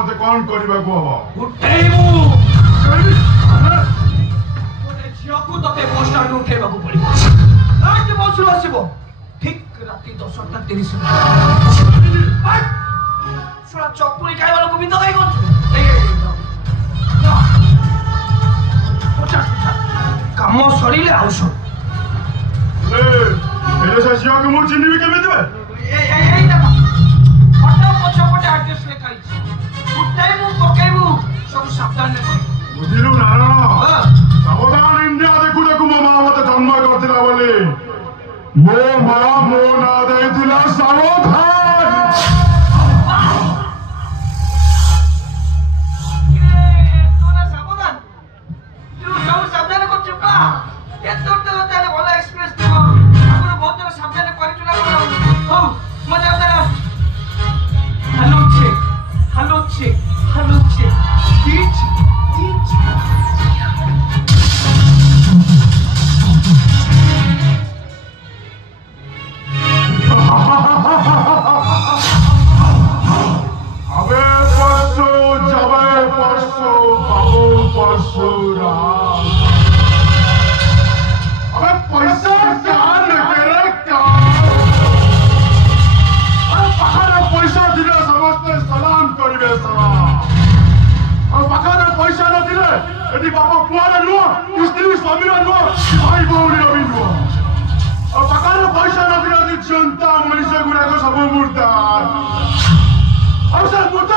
मते कौन करबा को हबो उठेइबू ओटे झियोकु तते पोस्टर नु उठेबा को पड़िबो आज बसु आसीबो ठीक राती 10:30 सुरा चौपुरी खाइबा लोक बिंद गाई गछ पोचा काम सरीले आउसो एले से झियो के मु चिन्हिबी केमे देबे ए दादा फटा पछो पटे एड्रेस लेखाई उठेइबू पकेइबू सब सावधान ने बुझिलु नारायण सावधान इंडिया देखु देखु मो मां मते जन्म करथिला बोली मो मां मो ना देथिला सावधान पैसा